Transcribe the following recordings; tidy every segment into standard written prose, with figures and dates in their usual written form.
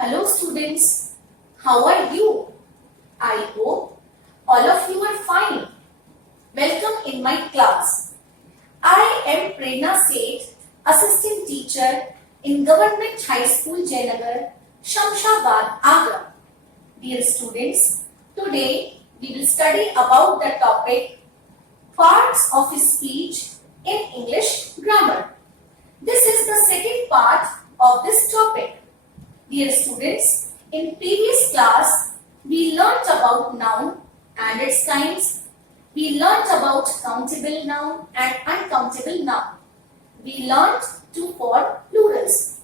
Hello students, how are you? I hope all of you are fine. Welcome in my class. I am Prerna Seth, Assistant Teacher in Government High School Jayanagar, Shamshabad, Agra. Dear students, today we will study about the topic Parts of Speech in English Grammar. This is the second part of this topic. Dear students, in previous class, we learnt about noun and its kinds. We learnt about countable noun and uncountable noun. We learnt to form plurals.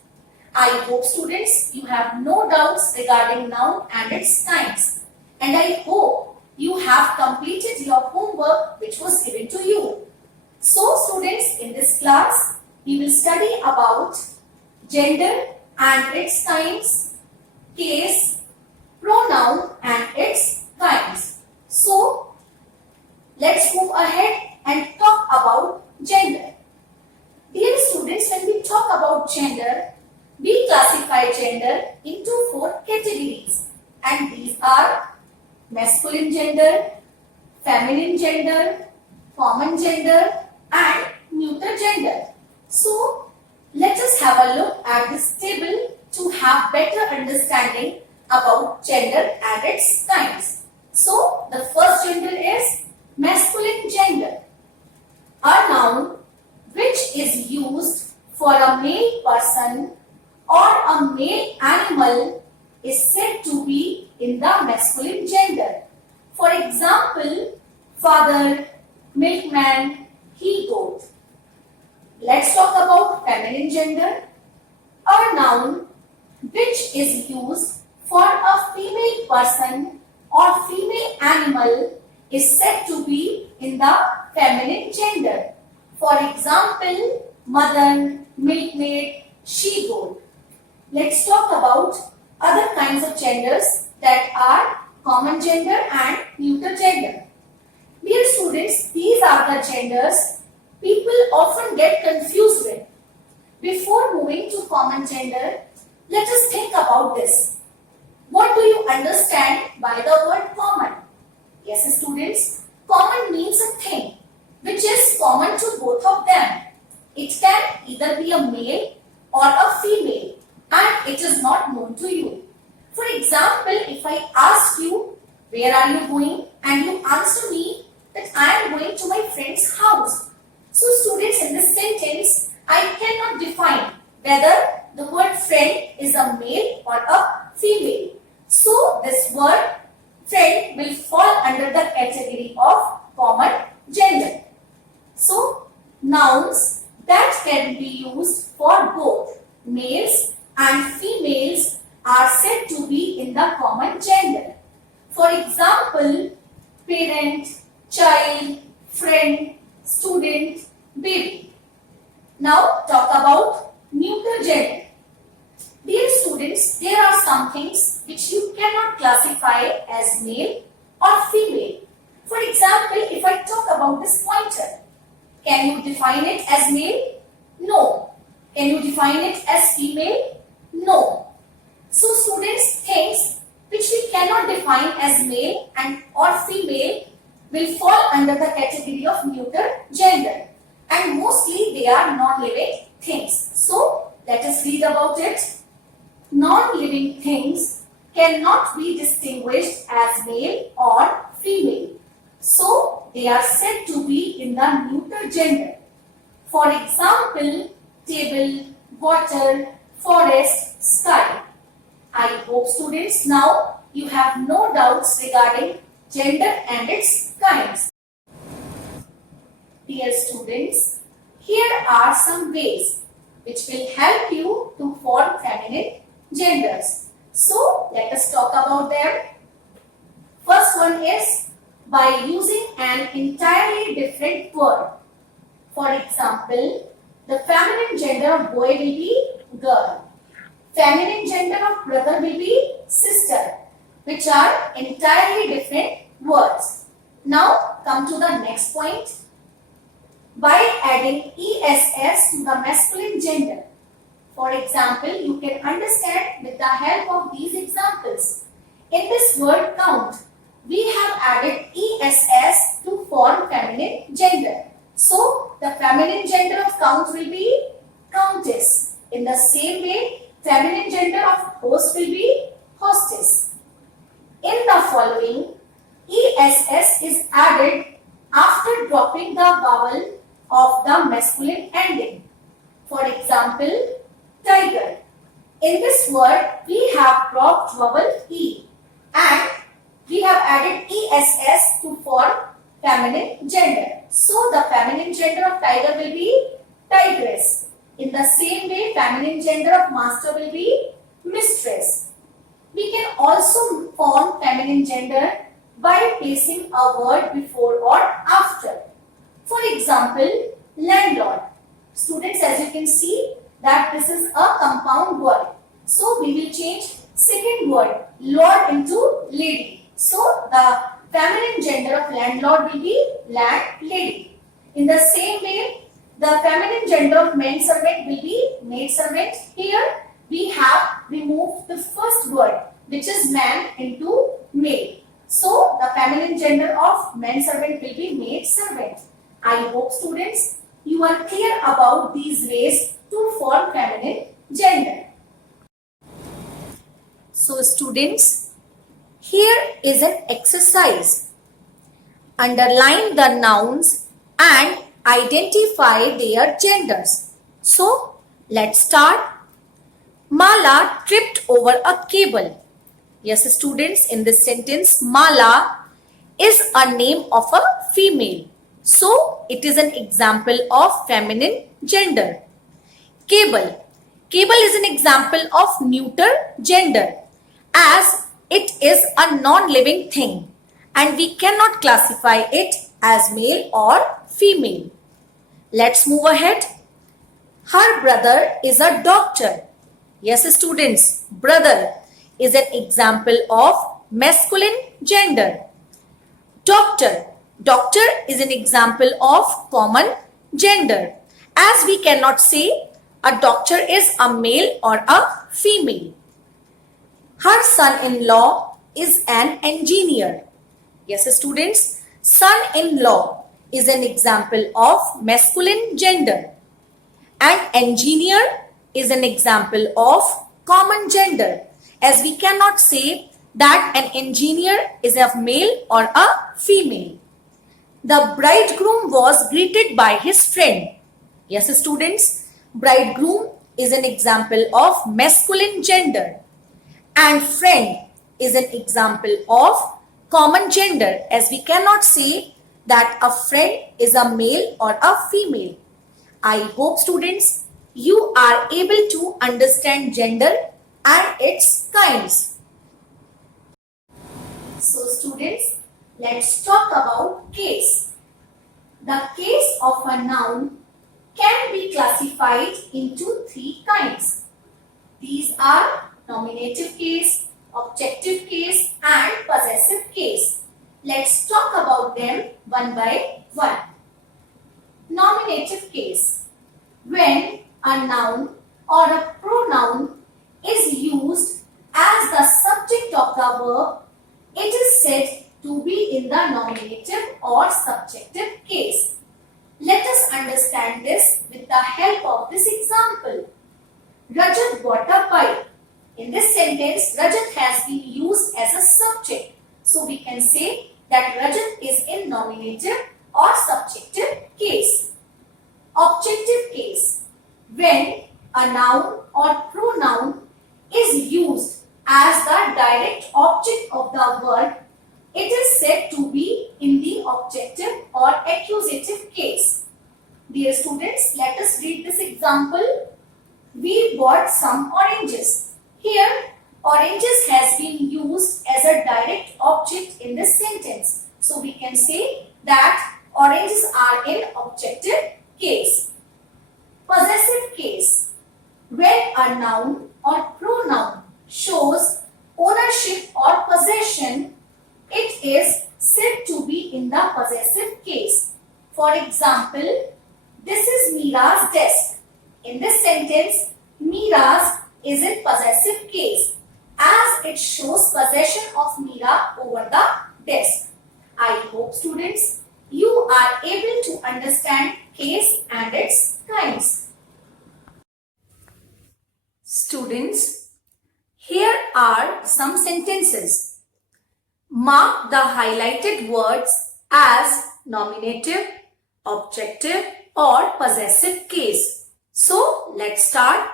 I hope students you have no doubts regarding noun and its kinds. And I hope you have completed your homework which was given to you. So students, in this class, we will study about gender and its kinds, case, pronoun and its kinds. So, let's move ahead and talk about gender. Dear students, when we talk about gender, we classify gender into 4 categories, and these are masculine gender, feminine gender, common gender and neuter gender. So, let us have a look at this table to have better understanding about gender and its kinds. So, the first gender is masculine gender, a noun which is used for a male person or a male animal is said to be in the masculine gender. For example, father, milkman, he-goat. Let's talk about feminine gender, a noun which is used for a female person or female animal is said to be in the feminine gender. For example, mother, milkmaid, she-goat. Let's talk about other kinds of genders that are common gender and neuter gender. Dear students, these are the genders people often get confused with. Before moving to common gender, let us think about this. What do you understand by the word common? Yes, students, common means a thing which is common to both of them. It can either be a male or a female and it is not known to you. For example, if I ask you, where are you going? And you answer me that I am going to my friend's house. So students, in this sentence, I cannot define whether the word friend is a male or a female. So this word friend will fall under the category of common gender. So nouns that can be used for both males and females are said to be in the common gender. For example, parent, child, friend, student, baby. Now talk about neuter gender. Dear students, there are some things which you cannot classify as male or female. For example, if I talk about this pointer, can you define it as male? No. Can you define it as female? No. So students, things which we cannot define as male and or female will fall under the category of neuter gender, and mostly they are non-living things. So let us read about it. Non-living things cannot be distinguished as male or female. So they are said to be in the neuter gender. For example, table, water, forest, sky. I hope students now you have no doubts regarding gender and its kinds. Dear students, here are some ways which will help you to form feminine genders. So let us talk about them. First one is by using an entirely different word. For example, the feminine gender of boy will be girl. Feminine gender of brother will be sister, which are entirely different words. Now come to the next point. By adding ESS to the masculine gender. For example, you can understand with the the help of these examples. In this word count, we have added ESS to form feminine gender. So, the feminine gender of count will be countess. In the same way, feminine gender of host will be hostess. In the following, ESS is added after dropping the vowel of the masculine ending. For example, tiger. In this word, we have dropped vowel E and we have added ESS to form feminine gender. So, the feminine gender of tiger will be tigress. In the same way, feminine gender of master will be mistress. We can also form feminine gender by placing a word before or after. For example, landlord. Students, as you can see that this is a compound word. So, we will change second word lord into lady. So, the feminine gender of landlord will be landlady. In the same way, the feminine gender of maidservant will be maidservant. Here, we have removed the first word which is man into maid. So, the feminine gender of manservant will be maidservant. I hope students you are clear about these ways to form feminine gender. So, students, here is an exercise. Underline the nouns and identify their genders. So, let's start. Mala tripped over a cable. Yes, students, in this sentence, Mala is a name of a female. So, it is an example of feminine gender. Cable. Cable is an example of neuter gender as it is a non-living thing and we cannot classify it as male or female. Let's move ahead. Her brother is a doctor. Yes, students, brother is an example of masculine gender. Doctor. Doctor is an example of common gender as we cannot say a doctor is a male or a female. Her son-in-law is an engineer. Yes, students, son-in-law is an example of masculine gender and engineer is an example of common gender as we cannot say that an engineer is a male or a female. The bridegroom was greeted by his friend. Yes, students, bridegroom is an example of masculine gender and friend is an example of common gender as we cannot say that a friend is a male or a female. I hope students you are able to understand gender and its kinds. So students, let's talk about case. The case of a noun can be classified into three kinds. These are nominative case, objective case and possessive case. Let's talk about them one by one. Nominative case. When a noun or a pronoun is used as the subject of the verb, it is said to be in the nominative or subjective case. Let us understand this with the help of this example. Rajat bought a bike. In this sentence, Rajat has been used as a subject. So we can say that Rajat is in nominative or subjective case. Objective case. When a noun or pronoun is used as the direct object of the word, it is said to be in the objective or accusative case. Dear students, let us read this example. We bought some oranges. Here, oranges has been used as a direct object in this sentence. So, we can say that oranges are in objective case. Possessive case. When a noun or pronoun shows ownership or possession, it is said to be in the possessive case. For example, this is Meera's desk. In this sentence, Meera's is in possessive case as it shows possession of Meera over the desk. I hope students you are able to understand case and its kinds. Students, here are some sentences. Mark the highlighted words as nominative, objective or possessive case. So, let's start.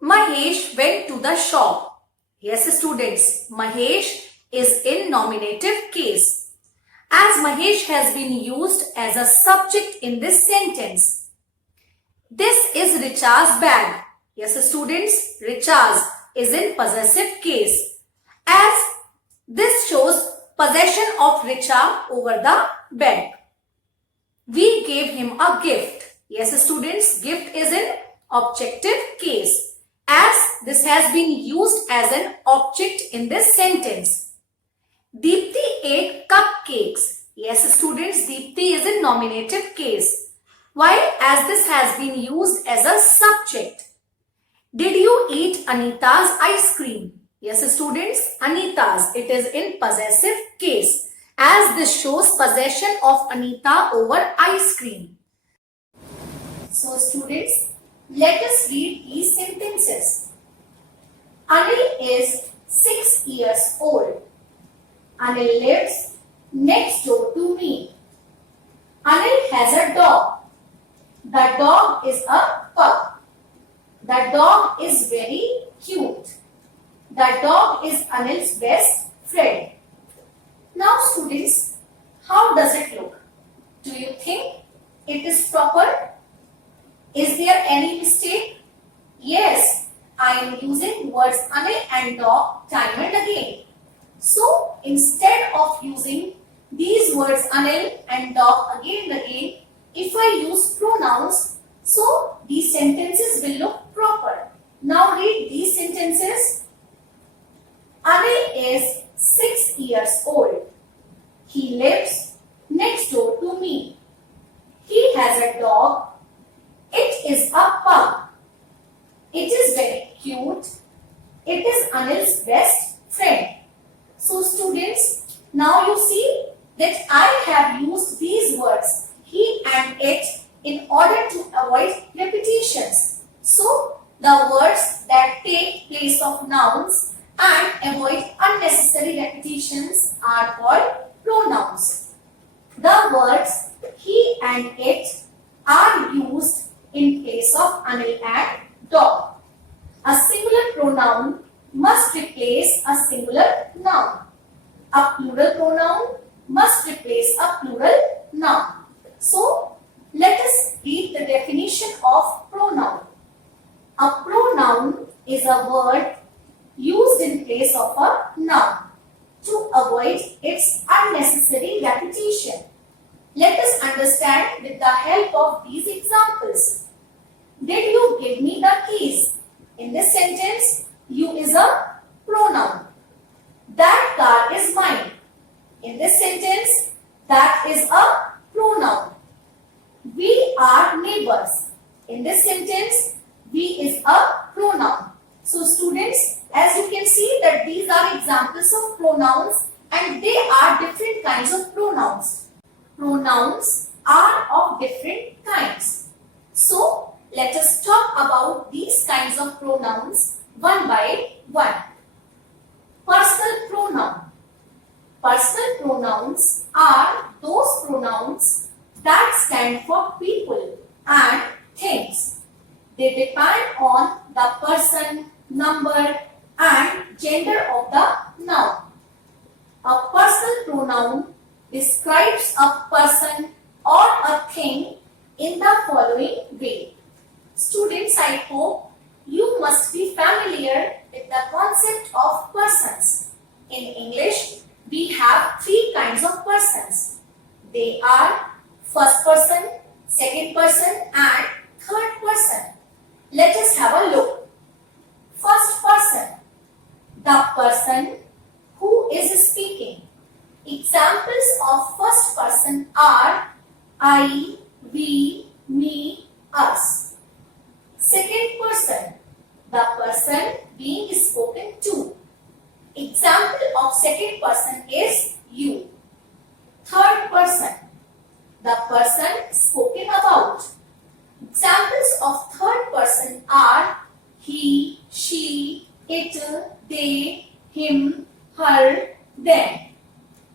Mahesh went to the shop. Yes, students, Mahesh is in nominative case. As Mahesh has been used as a subject in this sentence. This is Richa's bag. Yes, students, Richa's is in possessive case. As this shows possession of Richa over the bag. We gave him a gift. Yes, students, gift is in objective case as this has been used as an object in this sentence. Deepti ate cupcakes. Yes, students, Deepti is in nominative case. Why? As this has been used as a subject. Did you eat Anita's ice cream? Yes, students, Anita's. It is in possessive case as this shows possession of Anita over ice cream. So, students, let us read these sentences. Anil is 6 years old. Anil lives next door to me. Anil has a dog. The dog is a pug. The dog is very cute. The dog is Anil's best friend. Now students, how does it look? Do you think it is proper? Is there any mistake? Yes, I am using words Anil and dog time and again. So instead of using these words Anil and dog again and again, if I use pronouns, so these sentences will look proper. Now read these sentences. Anil is 6 years old. He lives next door to me. He has a dog. It is a pug. It is very cute. It is Anil's best friend. So students, now you see that I have used these words, he and it, in order to avoid repetitions. So the words that take place of nouns and avoid unnecessary repetitions are called pronouns. The words he and it are used in place of Anil and dog. A singular pronoun must replace a singular noun. A plural pronoun must replace a plural noun. So, let us read the definition of pronoun. A pronoun is a word used in place of a noun to avoid its unnecessary repetition. Let us understand with the help of these examples. Did you give me the keys? In this sentence, you is a pronoun. That car is mine. In this sentence, that is a pronoun. We are neighbors. In this sentence, we is a pronoun. So students, as you can see that these are examples of pronouns and they are different kinds of pronouns. Pronouns are of different kinds. So let us talk about these kinds of pronouns one by one. Personal pronoun. Personal pronouns are those pronouns that stand for people and things. They depend on the person, number and gender of the noun. A personal pronoun describes a person or a thing in the following way. Students, I hope you must be familiar with the concept of persons. In English, we have three kinds of persons. They are first person, second person and third person. Let us have a look. First person, the person who is speaking. Examples of first person are I, we, me, us. Second person, the person being spoken to. Example of second person is you. Third person, the person spoken about. Examples of third person are he, she, it, they, him, her, them.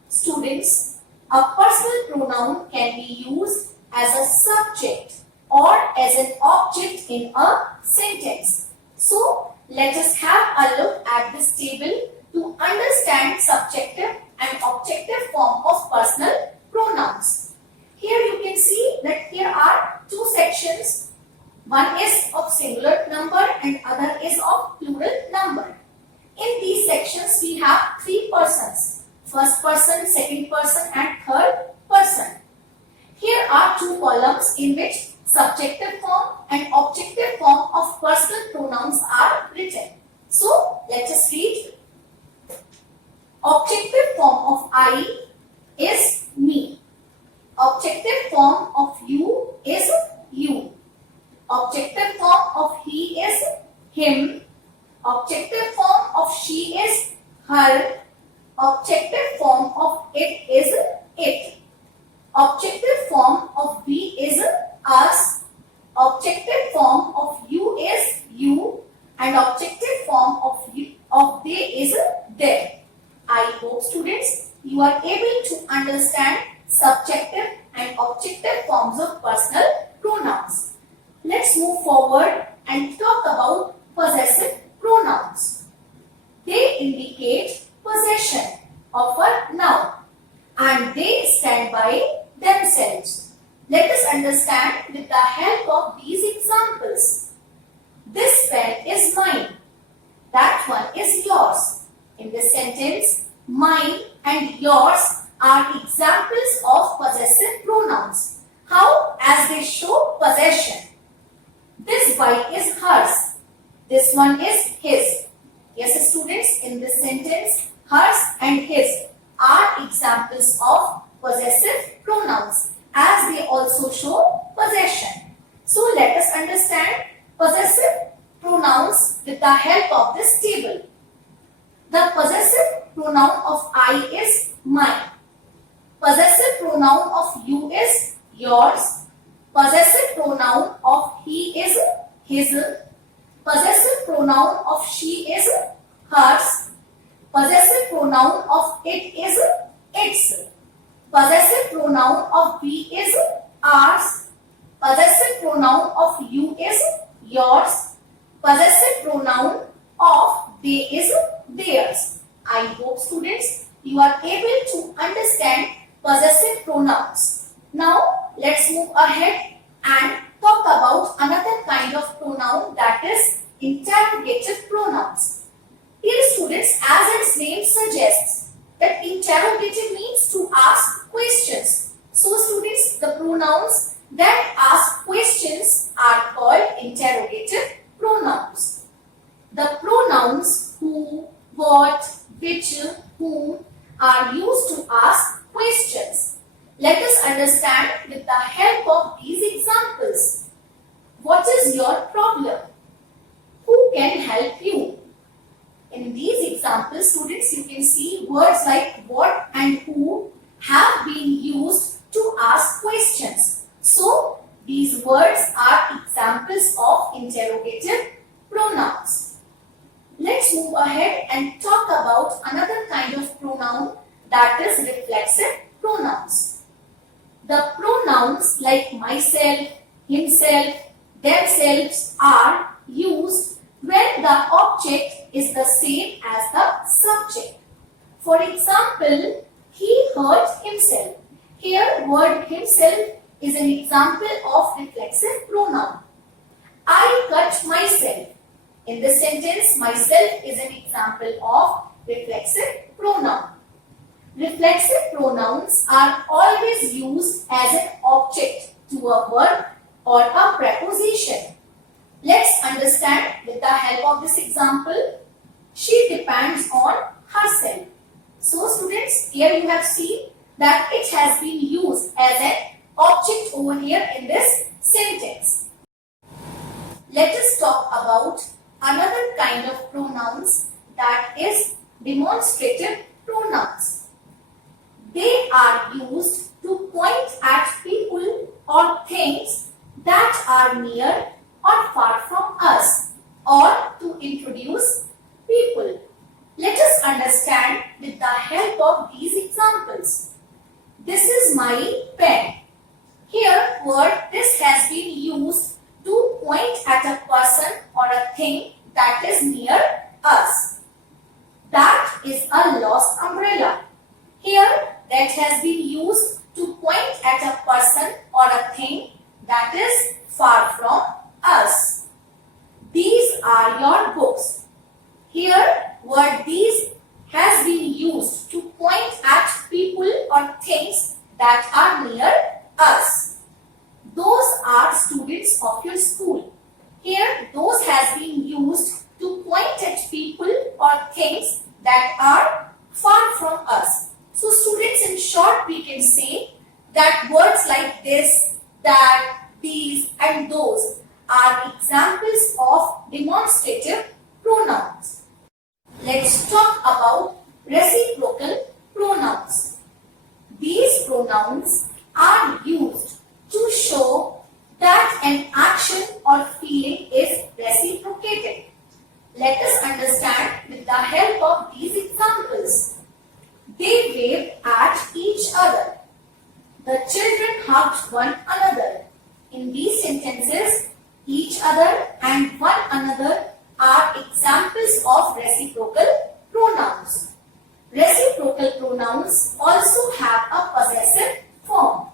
Students, a personal pronoun can be used as a subject or as an object in a sentence. So, let us have a look at this table to understand subjective and objective form of personal pronouns. Here you can see that here are two sections. One is of singular number and other is of plural number. In these sections we have three persons. First person, second person and third person. Here are two columns in which subjective form and objective form of personal pronouns are written. So, let us read. Objective form of I is me. Objective form of you is you. Objective form of he is him. Objective form of she is her. Objective form of it is it. Objective form of we is us. Objective form of you is you. And objective form of they is them. I hope students you are able to understand subjective and objective forms of personal pronouns. Let's move forward and talk about possessive pronouns. They indicate possession of a noun and they stand by themselves. Let us understand with the help of these examples. This pen is mine. That one is yours. In this sentence, mine and yours are examples of possessive pronouns. How? As they show possession. This bike is hers. This one is his. Yes, students, in this sentence, hers and his are examples of possessive pronouns as they also show possession. So, let us understand possessive pronouns with the help of this table. The possessive pronoun of I is mine. Possessive pronoun of you is yours. Possessive pronoun of he is his. Possessive pronoun of she is hers. Possessive pronoun of it is its. Possessive pronoun of we is ours. Possessive pronoun of you is yours. Possessive pronoun of they is theirs. I hope students you are able to understand possessive pronouns. Now let's move ahead and talk about another kind of pronoun, that is interrogative pronouns. Dear students, as its name suggests that interrogative means to ask questions. So students, the pronouns that ask questions are called interrogative pronouns. The pronouns who, what, which, whom are used to ask questions. Let us understand with the help of these examples. What is your problem? Who can help you? In these examples, students, you can see words like what and who have been used to ask questions. So, these words are examples of interrogative pronouns. Let's move ahead and talk about another kind of pronoun, that is reflexive pronouns. The pronouns like myself, himself, themselves are used when the object is the same as the subject. For example, he hurt himself. Here, word himself is an example of reflexive pronoun. I cut myself. In this sentence, myself is an example of reflexive pronoun. Reflexive pronouns are always used as an object to a verb or a preposition. Let's understand with the help of this example. She depends on herself. So students, here you have seen that it has been used as an object over here in this sentence. Let us talk about another kind of pronouns, that is demonstrative pronouns. They are used to point at people or things that are near or far from us, or to introduce people. Let us understand with the help of these examples. This is my pen. Here, word this has been used to point at a person or a thing that is near us. That is a lost umbrella. Here, that has been used to point at a person or a thing that is far from us. These are your books. Here, word these has been used to point at people or things that are near us. Those are students of your school. Here, those has been used to point at people or things that are far from us. So students, in short, we can say that words like this, that, these and those are examples of demonstrative pronouns. Let's talk about reciprocal pronouns. These pronouns are used to show that an action or feeling is reciprocated. Let us understand with the help of these examples. They waved at each other. The children hugged one another. In these sentences, each other and one another are examples of reciprocal pronouns. Reciprocal pronouns also have a possessive form.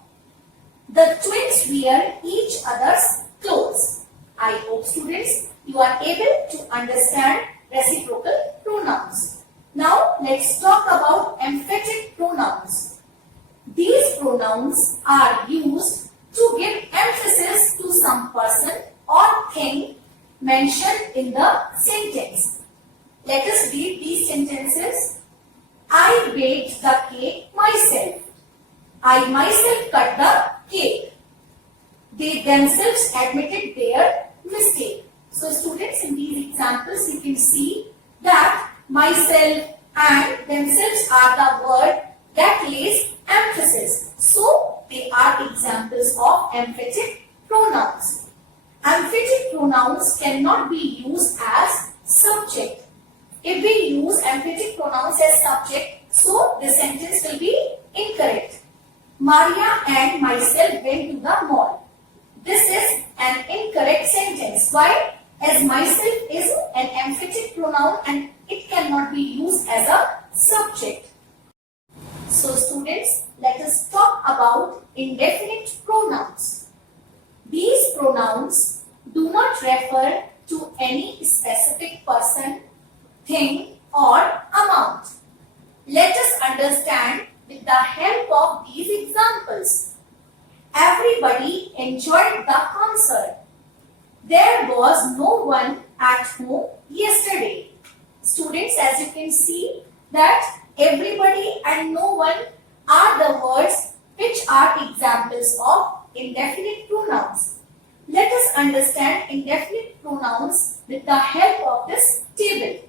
The twins wear each other's clothes. I hope students you are able to understand reciprocal pronouns. Now let's talk about emphatic pronouns. These pronouns are used to give emphasis to some person or thing mentioned in the sentence. Let us read these sentences. I baked the cake myself. I myself cut the cake. They themselves admitted their mistake. So students, in these examples you can see that myself and themselves are the word that lays emphasis. So they are examples of emphatic pronouns. Emphatic pronouns cannot be used as subject. If we use emphatic pronouns as subject, so the sentence will be incorrect. Maria and myself went to the mall. This is an incorrect sentence. Why? As myself is an emphatic pronoun and it cannot be used as a subject. So students, let us talk about indefinite pronouns. These pronouns do not refer to any specific person, thing or amount. Let us understand with the help of these examples. Everybody enjoyed the concert. There was no one at home yesterday. Students, as you can see that everybody and no one are the words which are examples of indefinite pronouns. Let us understand indefinite pronouns with the help of this table.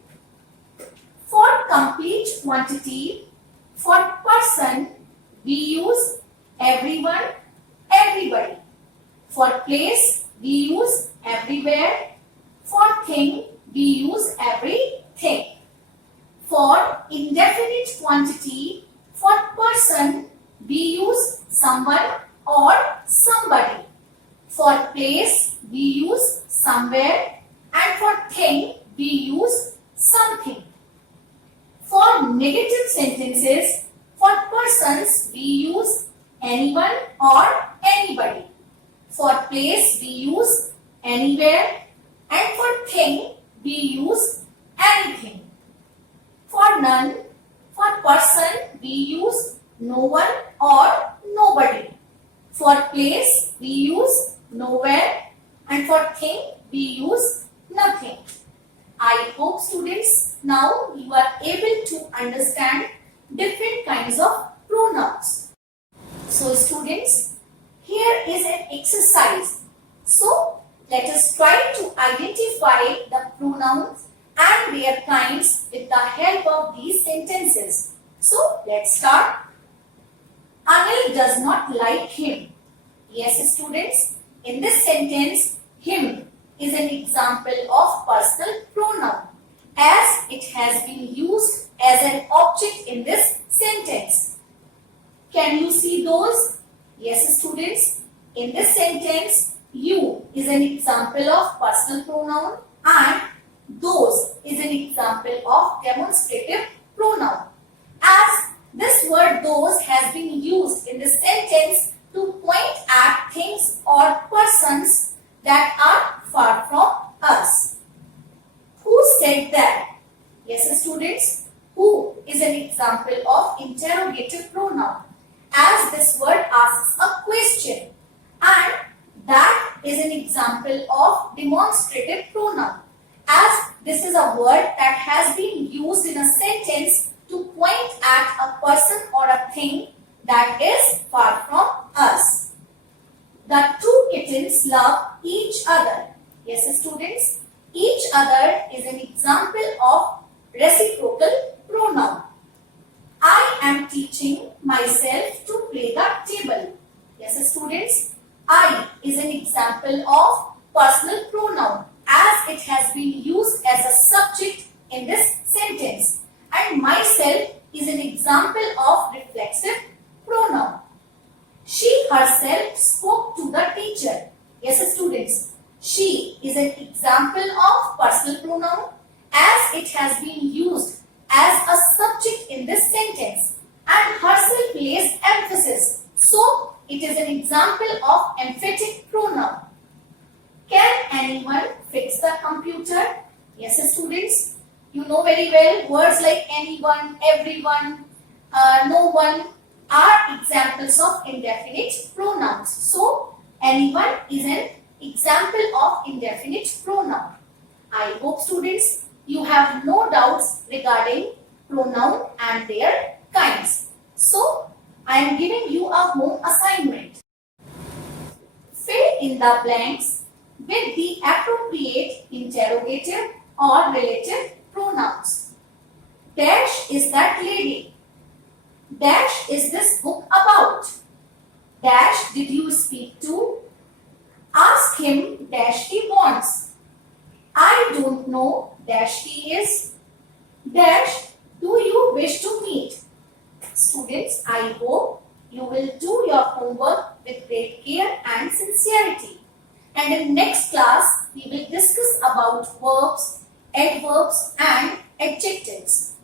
For complete quantity, for person, we use everyone, everybody. For place, we use everywhere. For thing, we use everything. For indefinite quantity, for person, we use someone or somebody. For place, we use somewhere, and for thing, we use something. For negative sentences, for persons, we use anyone or anybody. For place, we use anywhere, and for thing, we use anything. For none, for person, we use no one or nobody. For place, we use nowhere, and for thing, we use nothing. I hope students now you are able to understand different kinds of pronouns. So students, here is an exercise. So Let us try to identify the pronouns and their kinds with the help of these sentences. So, let's start. Anil does not like him. Yes, students, in this sentence, him is an example of personal pronoun as it has been used as an object in this sentence. Can you see those? Yes, students, in this sentence, you is an example of personal pronoun and those is an example of demonstrative pronoun. As this word those has been used in the sentence to point at things or persons that are far from us. Who said that? Yes, students, who is an example of interrogative pronoun as this word asks a question, and that is an example of demonstrative pronoun as this is a word that has been used in a sentence to point at a person or a thing that is far from us. The two kittens love each other. Yes, students, each other is an example of reciprocal pronoun. I am teaching myself to play the table. Yes, students, I is an example of personal pronoun as it has been used as a subject in this sentence, and myself is an example of reflexive pronoun. She herself spoke to the teacher. Yes, students, she is an example of personal pronoun as it has been used as a subject in this sentence, and herself lays emphasis. So, it is an example of emphatic pronoun. Can anyone fix the computer? Yes, students, you know very well words like anyone, everyone, no one are examples of indefinite pronouns. So, anyone is an example of indefinite pronoun. I hope students you have no doubts regarding pronoun and their kinds. So, I am giving you a home assignment. Fill in the blanks with the appropriate interrogative or relative pronouns. Dash is that lady. Dash is this book about. Dash did you speak to? Ask him dash he wants. I don't know dash he is. Dash do you wish to meet? Students, I hope you will do your homework with great care and sincerity. And in next class, we will discuss about verbs, adverbs and adjectives.